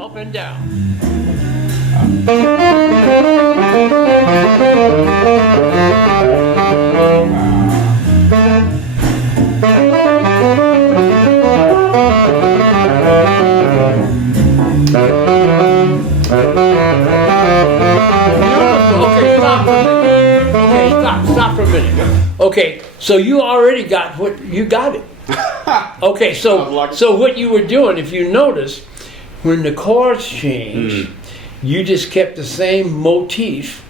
Up and down. Stop for a minute. Okay, so you already got you got it. Okay, so what you were doing, if you notice, when the chords changed, you just kept the same motif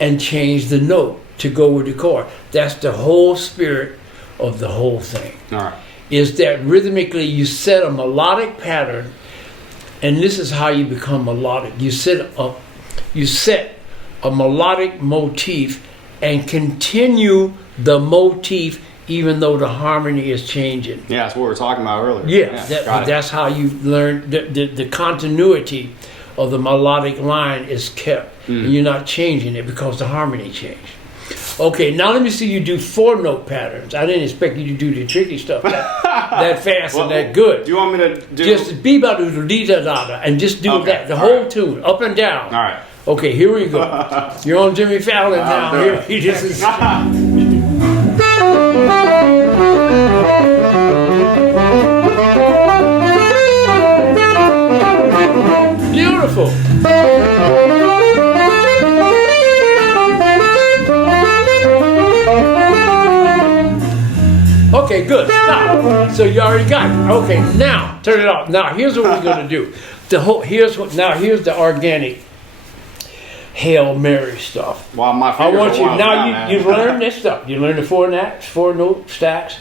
and changed the note to go with the chord. That's the whole spirit of the whole thing. All right. Is that rhythmically you set a melodic pattern, and this is how you become melodic. You set a melodic motif and continue the motif even though the harmony is changing. Yeah, that's what we were talking about earlier. Yeah, that's how you learn. The continuity of the melodic line is kept. And you're not changing it because the harmony changed. Okay, now let me see you do 4-note patterns. I didn't expect you to do the tricky stuff that fast and that good. Do you want me to do... Just be ba do do dee da da da and just do that, the whole tune, up and down. All right. Okay, here we go. You're on Jimmy Fallon now. This is... Beautiful. Okay, good. Stop. So you already got it. Okay, now turn it off. Now here's what we're going to do. Here's the organic Hail Mary stuff. Well, my I want you now. You've learned this stuff. You learned the 4-note stacks,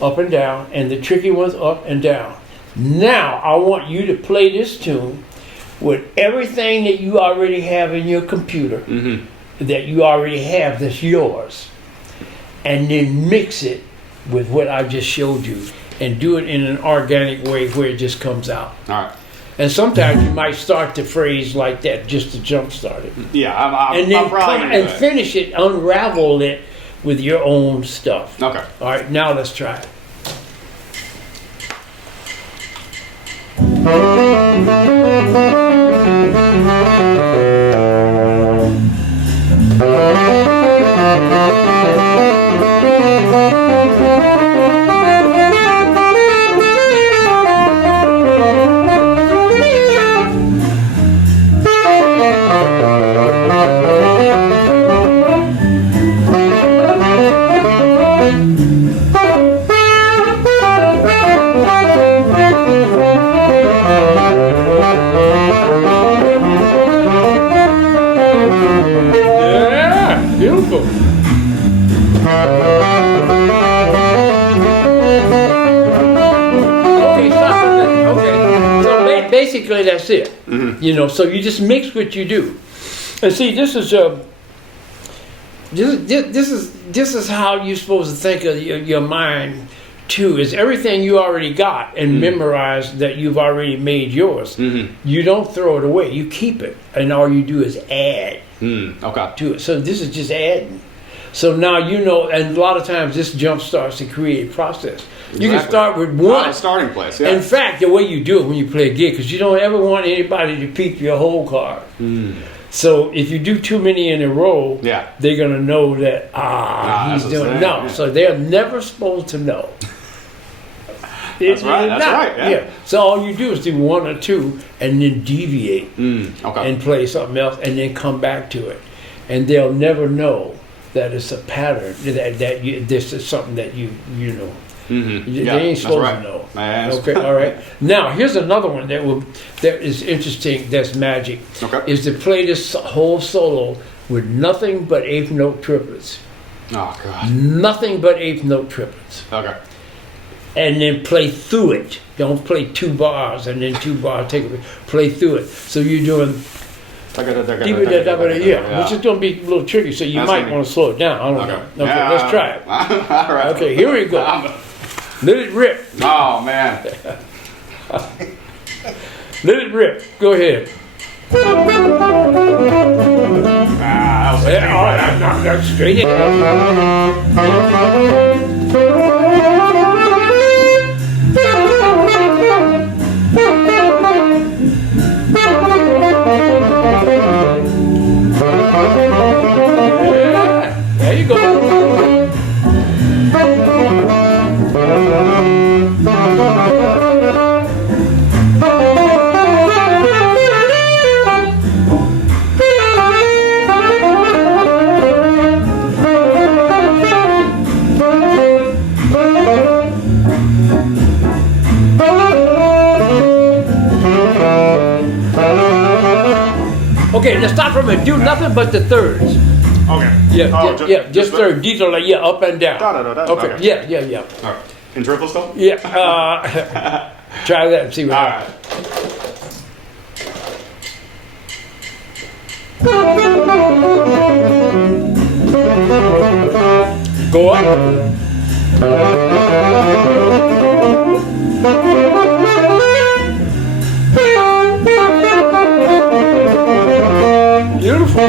up and down, and the tricky ones up and down. Now I want you to play this tune with everything that you already have in your computer, that you already have that's yours, and then mix it with what I just showed you, and do it in an organic way where it just comes out. All right. And sometimes you might start the phrase like that just to jump start it. Yeah, I'm probably and finish it, unravel it with your own stuff. Okay. All right, now let's try it. Beautiful. Okay, stop it then. Okay. So basically that's it. You know, so you just mix what you do. And see, this is how you're supposed to think of your mind too, is everything you already got and memorized that you've already made yours. You don't throw it away. You keep it. And all you do is add to it. So this is just adding. So now you know, and a lot of times this jump starts the creative process. Exactly. You can start with one. Starting place, yeah. In fact, the way you do it when you play a gig, because you don't ever want anybody to peep your whole card. So if you do too many in a row, they're going to know that, he's doing it. No, so they're never supposed to know. That's right, yeah. So all you do is do one or two and then deviate and play something else and then come back to it. And they'll never know that it's a pattern, that this is something that you know. They ain't supposed to know. Okay, all right. Now here's another one that is interesting. That's magic. Okay. Is to play this whole solo with nothing but 8th note triplets. Oh God. Nothing but 8th note triplets. Okay. And then play through it. Don't play 2 bars and then 2 bars. Play through it. So you're doing. Yeah, which is going to be a little tricky. So you might want to slow it down. I don't know. Okay, let's try it. All right. Okay, here we go. Let it rip. Oh man. Let it rip. Go ahead. All right, I'm not that straight in. Okay, now stop from it. Do nothing but the thirds. Okay. Yeah, just thirds. These are like, up and down. Okay, yeah. All right. In triple still? Yeah. Try that and see what happens. Go up. Beautiful.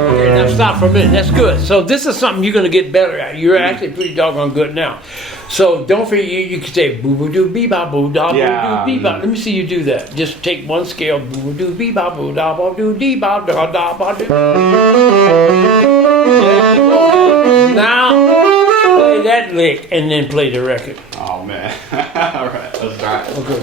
Okay, now stop for a minute. That's good. So this is something you're going to get better at. You're actually pretty doggone good now. So don't forget, you can say boo boo doo bee ba boo da boo doo bee ba. Let me see you do that. Just take one scale, boo boo doo bee ba boo da ba doo dee ba da da ba doo. Now play that lick and then play the record. Oh man! All right, let's try it. Okay.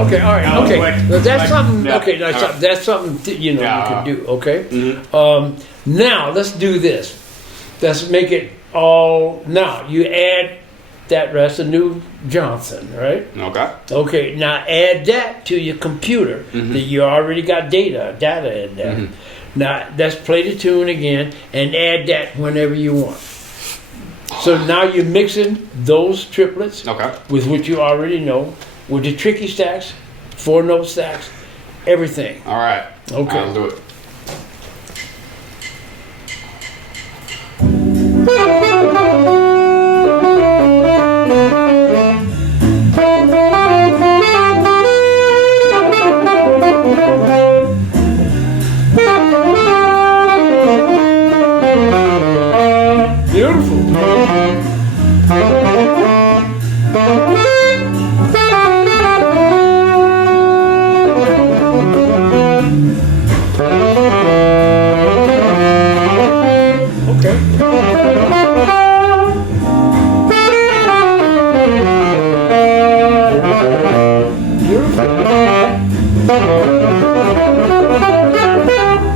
Okay, all right, okay. That's something. Okay, that's something you can do. Okay. Now let's do this. Let's make it all. Now you add that. That's a new Johnson, right? Okay. Okay. Now add that to your computer. That you already got data in there. Now let's play the tune again and add that whenever you want. So now you're mixing those triplets with what you already know. With the tricky stacks, 4-note stacks, everything. All right. Okay. I'll do it. Beautiful.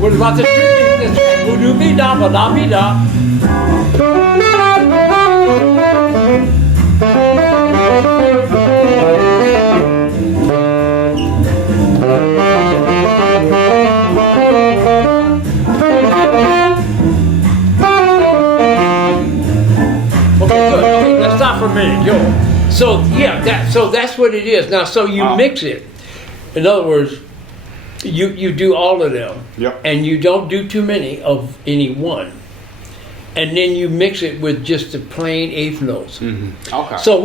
What about the tricky? Voodoo be da ba da be da. Okay, good. Okay, let's stop for a minute, yo. So that's what it is. Now, so you mix it. In other words, you do all of them, and you don't do too many of any one, and then you mix it with just the plain eighth notes. Okay. So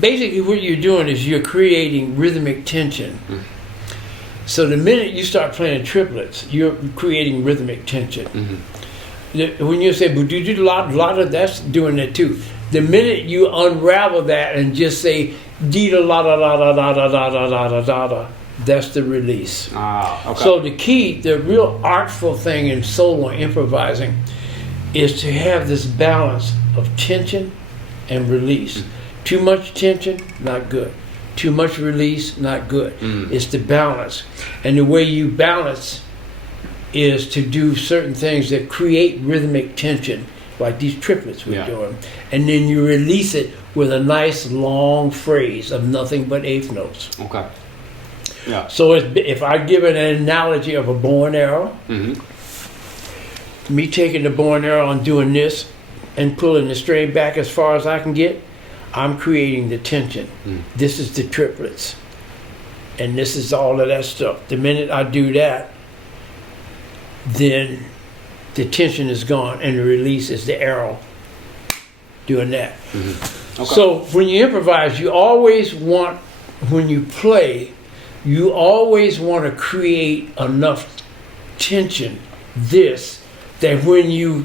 basically what you're doing is you're creating rhythmic tension. So the minute you start playing triplets, you're creating rhythmic tension. When you say "bu-do-do lot," that's doing that too. The minute you unravel that and just say "dee da la da da da da da da da da da da," that's the release. Okay. So the key, the real artful thing in solo improvising, is to have this balance of tension and release. Too much tension, not good. Too much release, not good. It's the balance. And the way you balance is to do certain things that create rhythmic tension, like these triplets we're doing. And then you release it with a nice long phrase of nothing but eighth notes. Okay. Yeah. So if I give an analogy of a bow and arrow, me taking the bow and arrow and doing this and pulling the string back as far as I can get, I'm creating the tension. This is the triplets. And this is all of that stuff. The minute I do that, then the tension is gone and the release is the arrow doing that. Okay. So when you improvise, you always want, when you play, you always want to create enough tension, that when you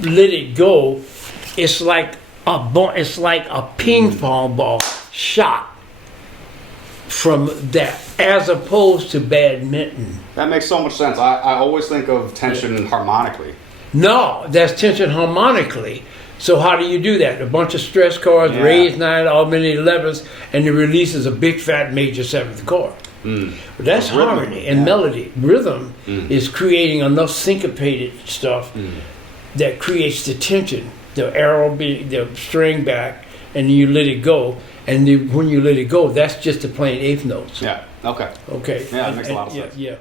let it go, it's like a ping pong ball shot from that, as opposed to badminton. That makes so much sense. I always think of tension harmonically. No, that's tension harmonically. So how do you do that? A bunch of stress chords, Yeah. raised 9, augmented 11s, and it releases a big fat major 7th chord. But that's So rhythm, harmony and yeah. melody. Rhythm is creating enough syncopated stuff that creates the tension, the arrow, the string back, and you let it go. And when you let it go, that's just the plain eighth notes. Yeah. Okay. Okay. Yeah, it makes a lot of sense. Yeah.